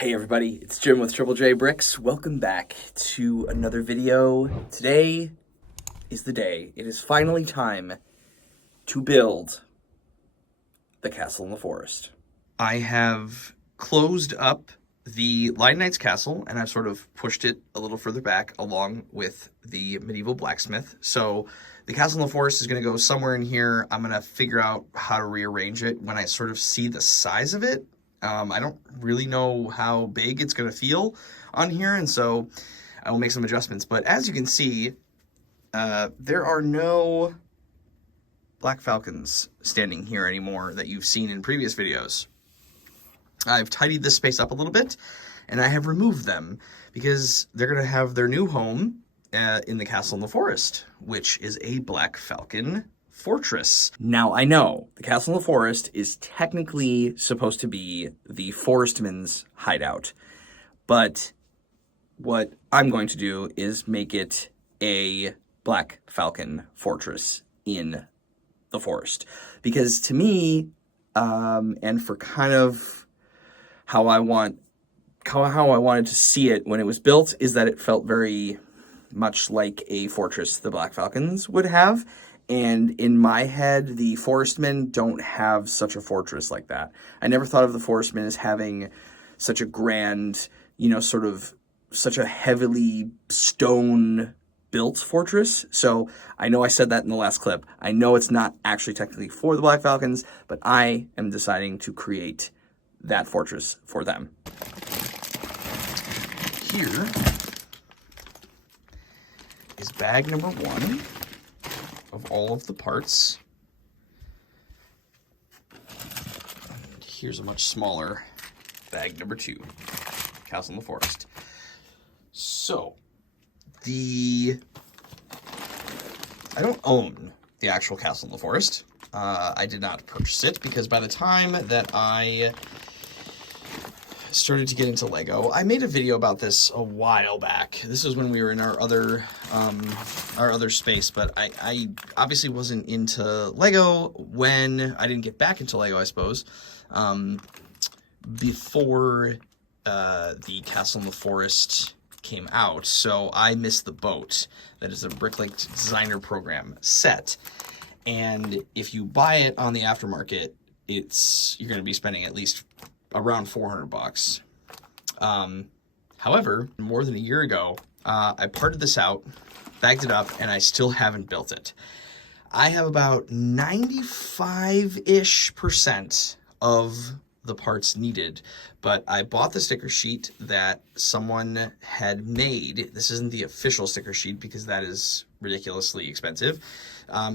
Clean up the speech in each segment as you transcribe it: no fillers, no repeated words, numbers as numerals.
Hey everybody, it's Jim with Triple J Bricks. Welcome back to another video. Today is the day. It is finally time to build the castle in the forest. I have closed up the Lion Knight's castle and I've sort of pushed it a little further back along with the medieval blacksmith. So the castle in the forest is going to go somewhere in here. I'm going to figure out how to rearrange it when I sort of see the size of it. I don't really know how big it's going to feel on here, and so I will make some adjustments. But as you can see, there are no black falcons standing here anymore that you've seen in previous videos. I've tidied this space up a little bit, and I have removed them because they're going to have their new home in the castle in the forest, which is a black falcon fortress. Now, I know the castle in the forest is technically supposed to be the forestman's hideout, but what I'm going to do is make it a black falcon fortress in the forest, because to me, and for kind of how I wanted to see it when it was built, is that it felt very much like a fortress the black falcons would have. And in my head, the forestmen don't have such a fortress like that. I never thought of the forestmen as having such a grand, sort of such a heavily stone-built fortress. So I know I said that in the last clip. I know it's not actually technically for the Black Falcons, but I am deciding to create that fortress for them. Here is bag number 1 of all of the parts. And here's a much smaller bag number 2, Castle in the Forest. So, I don't own the actual Castle in the Forest. I did not purchase it because by the time that I started to get into Lego, I made a video about this a while back. This was when we were in our other space, but I obviously wasn't into Lego when I didn't get back into Lego, I suppose, before the Castle in the Forest came out. So I missed the boat. That is a Bricklink designer program set, and if you buy it on the aftermarket, you're going to be spending at least around $400. However, more than a year ago, I parted this out, bagged it up, and I still haven't built it. I have about 95-ish% of the parts needed, but I bought the sticker sheet that someone had made. This isn't the official sticker sheet because that is ridiculously expensive.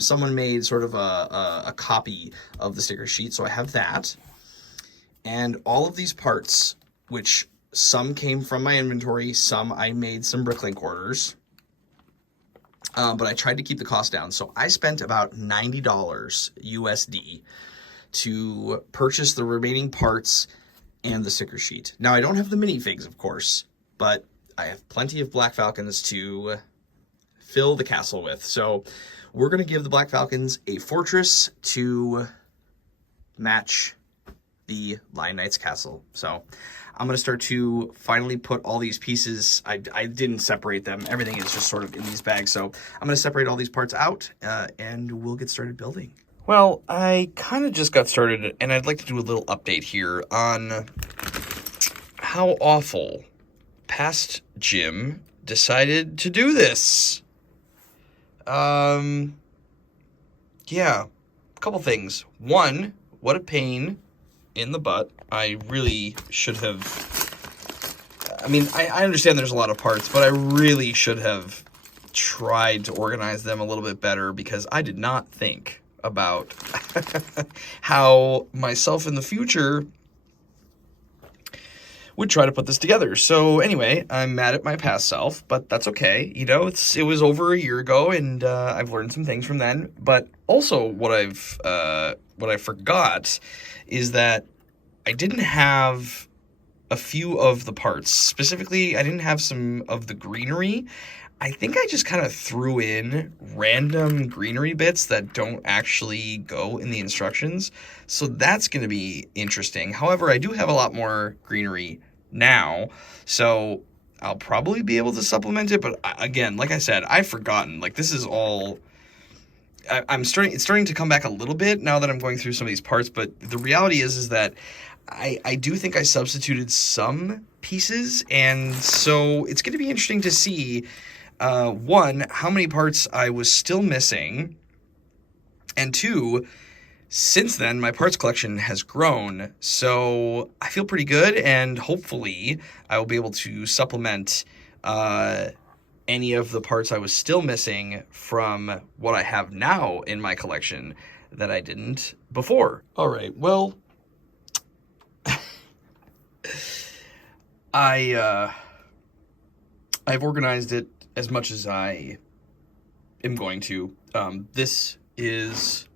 Someone made sort of a copy of the sticker sheet, so I have that. And all of these parts, which some came from my inventory, some I made some Bricklink orders, but I tried to keep the cost down. So I spent about $90 USD to purchase the remaining parts and the sticker sheet. Now, I don't have the minifigs, of course, but I have plenty of Black Falcons to fill the castle with. So we're going to give the Black Falcons a fortress to match the Lion Knight's castle. So I'm going to start to finally put all these pieces. I didn't separate them. Everything is just sort of in these bags. So I'm going to separate all these parts out and we'll get started building. Well, I kind of just got started, and I'd like to do a little update here on how awful past Jim decided to do this. Yeah, a couple things. One, what a pain in the butt. I really should have, I understand there's a lot of parts, but I really should have tried to organize them a little bit better because I did not think about how myself in the future would try to put this together. So anyway, I'm mad at my past self, but that's okay. It was over a year ago, and I've learned some things from then. But also, what I forgot is that I didn't have a few of the parts. Specifically, I didn't have some of the greenery. I think I just kind of threw in random greenery bits that don't actually go in the instructions. So that's going to be interesting. However, I do have a lot more greenery now, so I'll probably be able to supplement it. But again, like I said, I've forgotten. Like, this is all... It's starting to come back a little bit now that I'm going through some of these parts, but the reality is that I do think I substituted some pieces, and so it's going to be interesting to see, one, how many parts I was still missing, and two, since then, my parts collection has grown, so I feel pretty good, and hopefully I will be able to supplement any of the parts I was still missing from what I have now in my collection that I didn't before. All right, well, I've organized it as much as I am going to. This is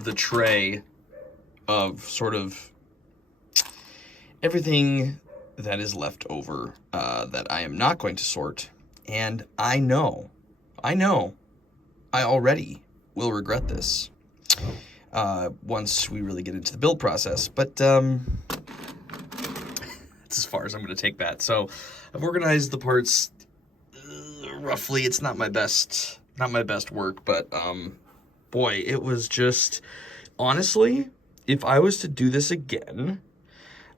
the tray of sort of everything that is left over that I am not going to sort. And I know, I already will regret this once we really get into the build process. But that's as far as I'm going to take that. So I've organized the parts roughly. It's not my best work, but boy, it was just, honestly, if I was to do this again,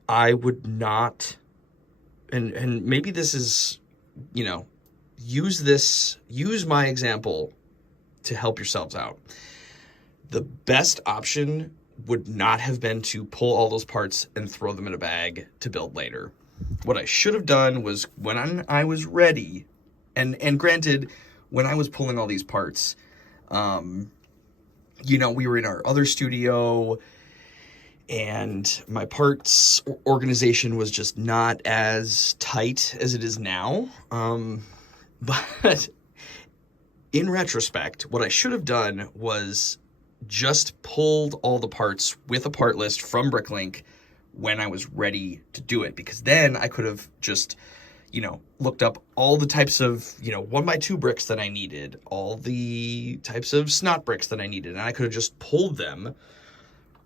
I would not, and maybe this is, use my example to help yourselves out. The best option would not have been to pull all those parts and throw them in a bag to build later. What I should have done was, when I was ready, and granted, when I was pulling all these parts, we were in our other studio, and my parts organization was just not as tight as it is now. But in retrospect, what I should have done was just pulled all the parts with a part list from Bricklink when I was ready to do it, because then I could have just, looked up all the types of, 1x2 bricks that I needed, all the types of snot bricks that I needed, and I could have just pulled them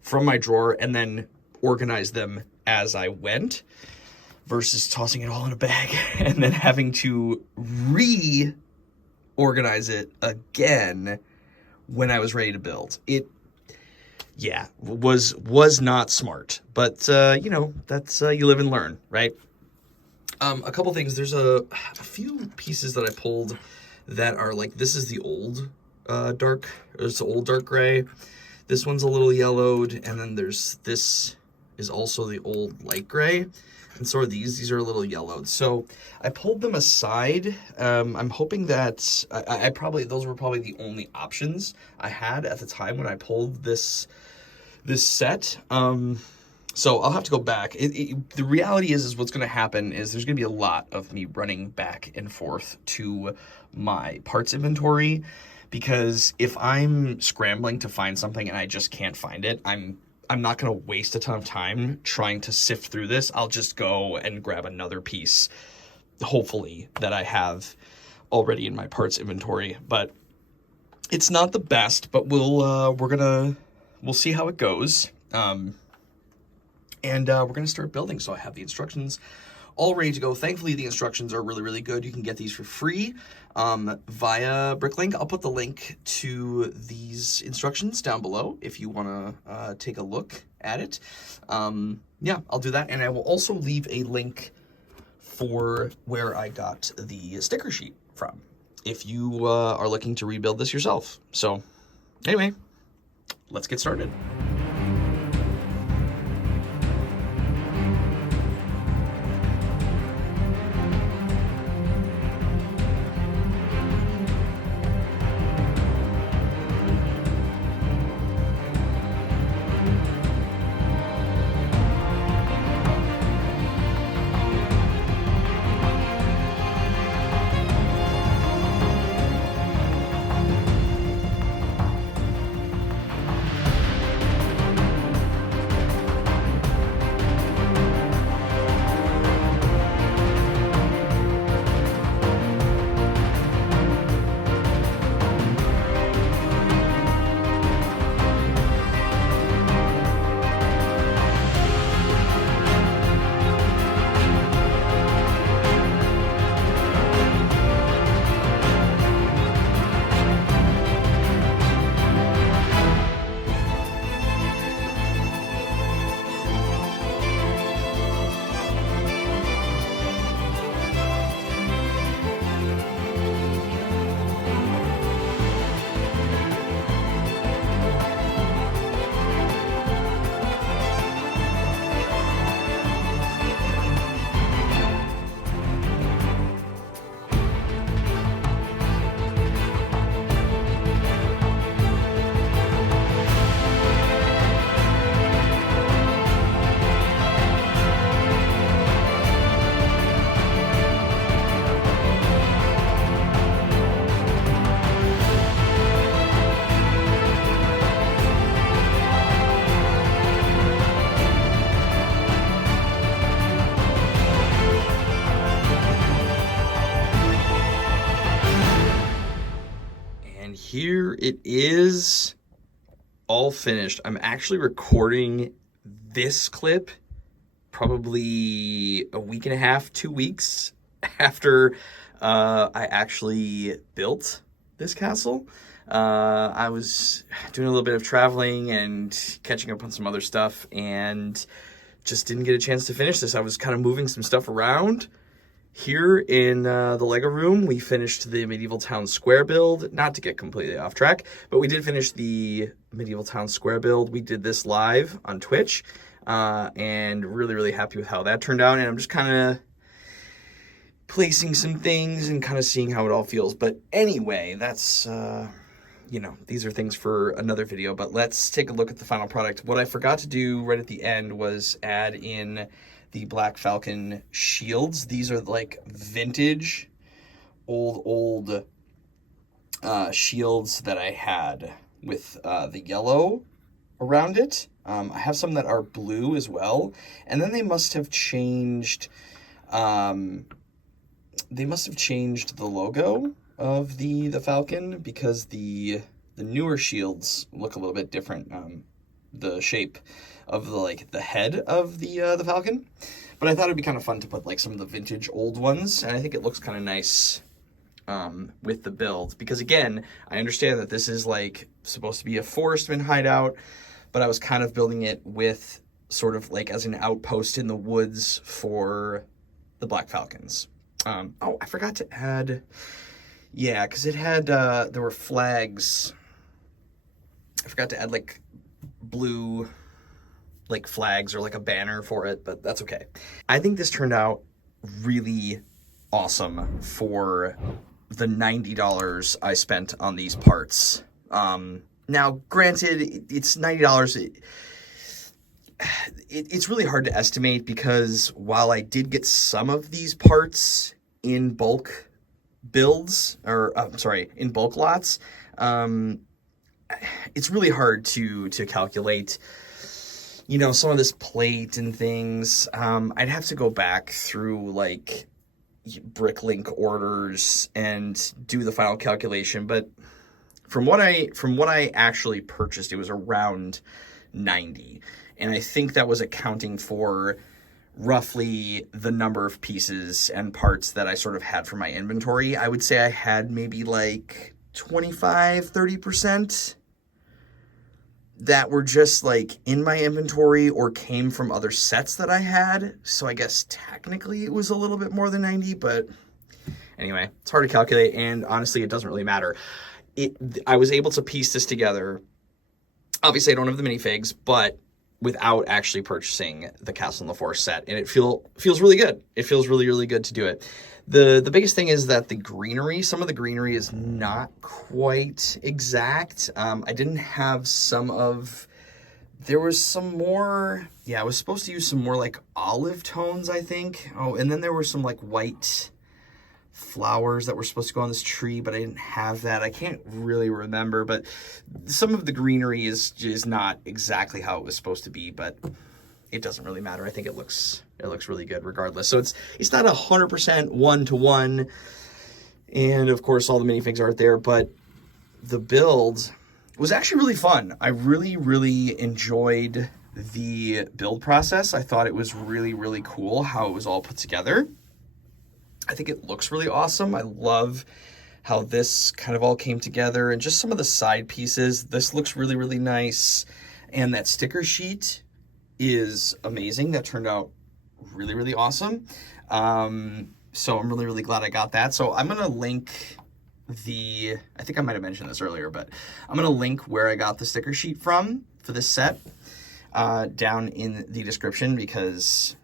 from my drawer and then organized them as I went, versus tossing it all in a bag and then having to reorganize it again when I was ready to build. It, was not smart, but that's you live and learn, right? A couple things. There's a few pieces that I pulled that are like, this is the old dark gray. This one's a little yellowed, and then this is also the old light gray. And so are these. These are a little yellowed. So I pulled them aside. I'm hoping that those were probably the only options I had at the time when I pulled this set. So I'll have to go back. The reality is what's going to happen is there's going to be a lot of me running back and forth to my parts inventory, because if I'm scrambling to find something and I just can't find it, I'm not going to waste a ton of time trying to sift through this. I'll just go and grab another piece, hopefully, that I have already in my parts inventory. But it's not the best, but we'll see how it goes. And we're going to start building. So I have the instructions all ready to go. Thankfully, the instructions are really, really good. You can get these for free via Bricklink. I'll put the link to these instructions down below if you want to take a look at it. I'll do that. And I will also leave a link for where I got the sticker sheet from if you are looking to rebuild this yourself. So anyway, let's get started. here it is, all finished. I'm actually recording this clip probably a week and a half, 2 weeks after I actually built this castle. I was doing a little bit of traveling and catching up on some other stuff and just didn't get a chance to finish this. I was kind of moving some stuff around. Here in the Lego room, we finished the Medieval Town Square build. Not to get completely off track, but we did finish the Medieval Town Square build. We did this live on Twitch, and really, really happy with how that turned out. And I'm just kind of placing some things and kind of seeing how it all feels. But anyway, that's, you know, these are things for another video. But let's take a look at the final product. What I forgot to do right at the end was add in the Black Falcon shields. These are like vintage, old shields that I had with the yellow around it. I have some that are blue as well. And then they must have changed, the logo of the Falcon, because the newer shields look a little bit different. The shape of the head of the Falcon, but I thought it'd be kind of fun to put like some of the vintage old ones, and I think it looks kind of nice with the build, because again, I understand that this is like supposed to be a forestman hideout, but I was kind of building it with sort of like as an outpost in the woods for the Black Falcons. Oh, I forgot to add, yeah, because it had there were flags. I forgot to add like blue like flags or like a banner for it, but that's okay. I think this turned out really awesome for the $90 I spent on these parts. Now granted, it's $90. It's really hard to estimate, because while I did get some of these parts in bulk builds, or in bulk lots, it's really hard to calculate, you know, some of this plate and things. I'd have to go back through like Bricklink orders and do the final calculation, but from what I actually purchased, it was around 90, and I think that was accounting for roughly the number of pieces and parts that I sort of had for my inventory. I would say I had maybe like 25-30% that were just like in my inventory or came from other sets that I had. So I guess technically it was a little bit more than 90, but anyway, it's hard to calculate, and honestly, it doesn't really matter. I was able to piece this together. Obviously, I don't have the minifigs, but without actually purchasing the Castle in the Forest set, and it feels really good. It feels really, really good to do it. The biggest thing is that the greenery, some of the greenery is not quite exact. I didn't have there was some more, yeah, I was supposed to use some more like olive tones, I think. Oh, and then there were some like white flowers that were supposed to go on this tree, but I didn't have that. I can't really remember, but some of the greenery is not exactly how it was supposed to be, but it doesn't really matter. I think it looks really good regardless. So it's not 100% one-to-one, and of course all the minifigs aren't there, but the build was actually really fun. I really, really enjoyed the build process. I thought it was really, really cool how it was all put together. I think it looks really awesome. I love how this kind of all came together, and just some of the side pieces. This looks really, really nice. And that sticker sheet is amazing. That turned out really, really awesome. So I'm really, really glad I got that. So I'm going to link I think I might have mentioned this earlier, but I'm going to link where I got the sticker sheet from for this set down in the description, because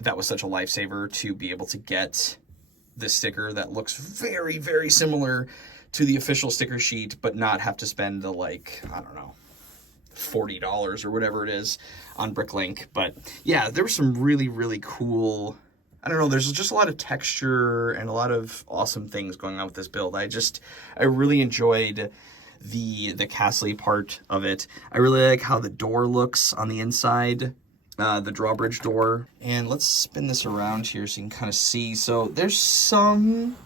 that was such a lifesaver to be able to get this sticker that looks very, very similar to the official sticker sheet, but not have to spend the, like, I don't know, $40 or whatever it is on Bricklink. But yeah, there was some really, really cool, I don't know, there's just a lot of texture and a lot of awesome things going on with this build. I really enjoyed the castle part of it. I really like how the door looks on the inside, the drawbridge door. And let's spin this around here so you can kind of see. So there's some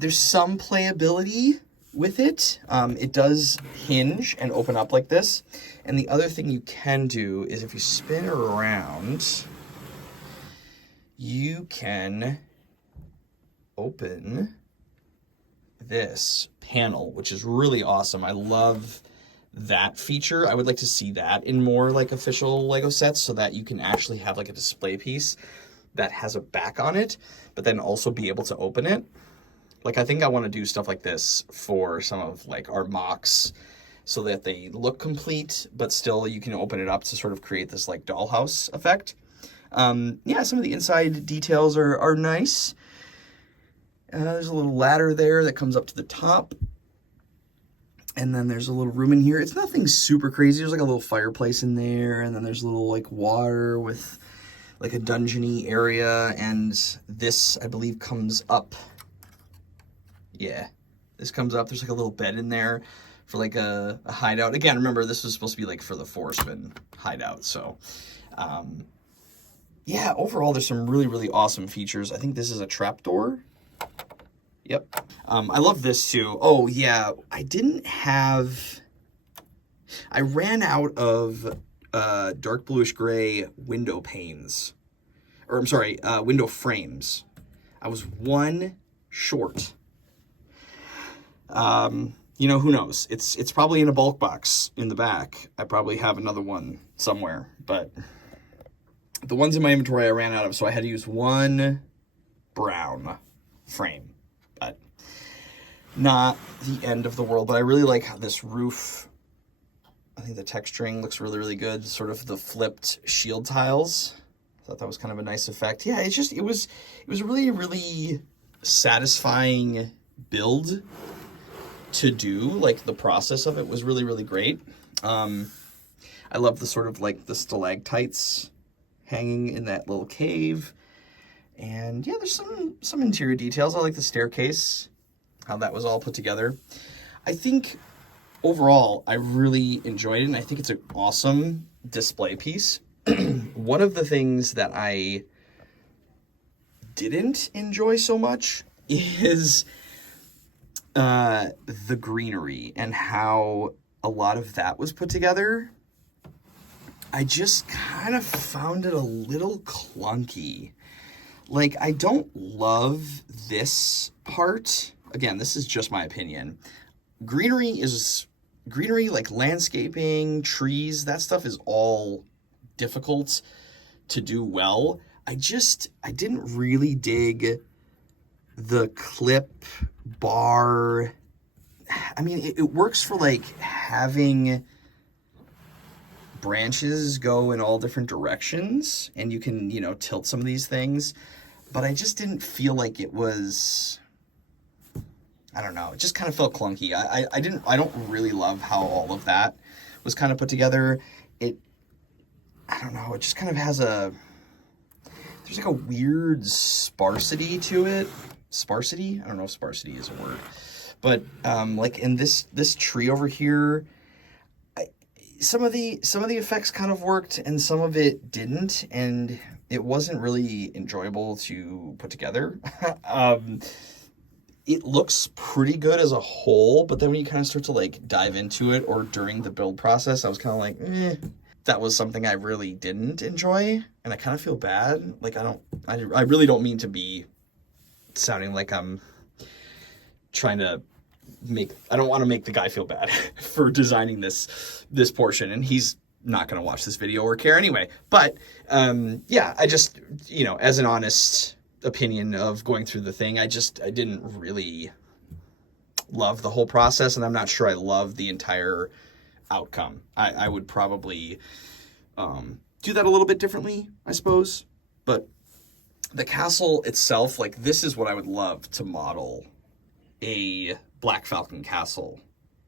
playability. with it. It does hinge and open up like this. And the other thing you can do is if you spin it around, you can open this panel, which is really awesome. I love that feature. I would like to see that in more like official Lego sets so that you can actually have like a display piece that has a back on it, but then also be able to open it. Like, I think I want to do stuff like this for some of like our mocks so that they look complete, but still you can open it up to sort of create this like dollhouse effect. Yeah, some of the inside details are nice. There's a little ladder there that comes up to the top. And then there's a little room in here. It's nothing super crazy. There's like a little fireplace in there. And then there's a little like water with like a dungeony area. And this, I believe, comes up. Yeah, this comes up. There's like a little bed in there for like a hideout. Again, remember, this was supposed to be like for the Forestman hideout. So, yeah, overall, there's some really, really awesome features. I think this is a trapdoor. Yep. I love this too. Oh yeah, I ran out of dark bluish gray window panes. Or I'm sorry, window frames. I was one short. You know, who knows? It's probably in a bulk box in the back. I probably have another one somewhere, but the ones in my inventory I ran out of, so I had to use one brown frame. But not the end of the world. But I really like how this roof, I think the texturing looks really, really good. Sort of the flipped shield tiles. I thought that was kind of a nice effect. Yeah, it was a really, really satisfying build to do. Like, the process of it was really, really great. I love the sort of like the stalactites hanging in that little cave. And yeah, there's some interior details. I like the staircase, how that was all put together. I think overall, I really enjoyed it, and I think it's an awesome display piece. One of the things that I didn't enjoy so much is the greenery and how a lot of that was put together. I just kind of found it a little clunky. Like, I don't love this part. Again, this is just my opinion. Greenery, like landscaping, trees, that stuff is all difficult to do well. I didn't really dig the clip bar. I mean, it works for like having branches go in all different directions, and you can, you know, tilt some of these things, but I just didn't feel like it was, I don't know, it just kind of felt clunky. I don't really love how all of that was kind of put together. I don't know, it just kind of has there's like a weird sparsity to it. Sparsity? I don't know if sparsity is a word, but like in this tree over here, some of the effects kind of worked and some of it didn't, and it wasn't really enjoyable to put together. It looks pretty good as a whole, but then when you kind of start to like dive into it, or during the build process, I was kind of like, that was something I really didn't enjoy, and I kind of feel bad. Like, I really don't mean to be sounding like I'm trying to I don't want to make the guy feel bad for designing this portion, and he's not going to watch this video or care anyway. But yeah, I just, you know, as an honest opinion of going through the thing, I didn't really love the whole process, and I'm not sure I love the entire outcome. I would probably do that a little bit differently, I suppose. But the castle itself, like, this is what I would love to model a Black Falcon castle.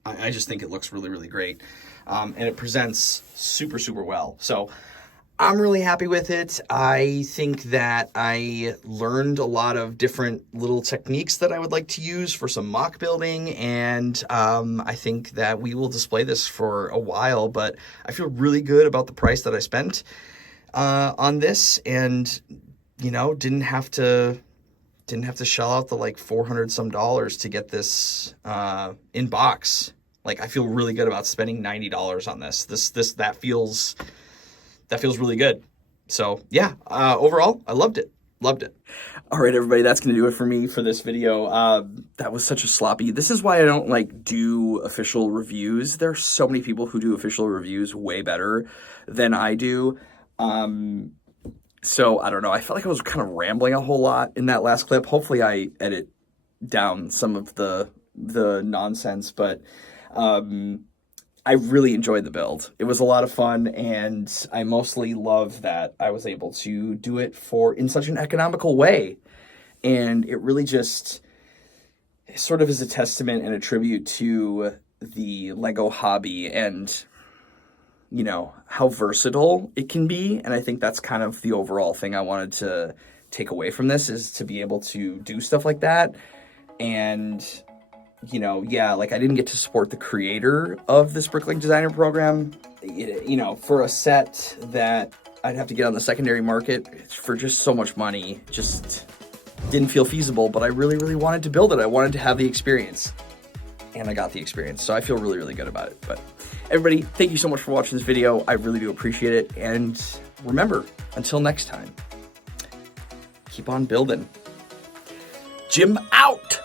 I just think it looks really, really great. And it presents super, super well. So I'm really happy with it. I think that I learned a lot of different little techniques that I would like to use for some mock building. And I think that we will display this for a while, but I feel really good about the price that I spent on this, and, you know, didn't have to didn't have to shell out the like $400 some to get this in box. Like, I feel really good about spending $90 on this. That feels really good. So yeah, overall, I loved it. Loved it. All right, everybody, that's going to do it for me for this video. That was such a sloppy. This is why I don't like do official reviews. There are so many people who do official reviews way better than I do. So I don't know. I felt like I was kind of rambling a whole lot in that last clip. Hopefully I edit down some of the nonsense, but I really enjoyed the build. It was a lot of fun, and I mostly love that I was able to do it in such an economical way. And it really just sort of is a testament and a tribute to the Lego hobby and, you know, how versatile it can be. And I think that's kind of the overall thing I wanted to take away from this, is to be able to do stuff like that. And, you know, yeah, like, I didn't get to support the creator of this Bricklink designer program, you know, for a set that I'd have to get on the secondary market for just so much money. Just didn't feel feasible, but I really, really wanted to build it. I wanted to have the experience, and I got the experience. So I feel really, really good about it. But everybody, thank you so much for watching this video. I really do appreciate it. And remember, until next time, keep on building. Jim out.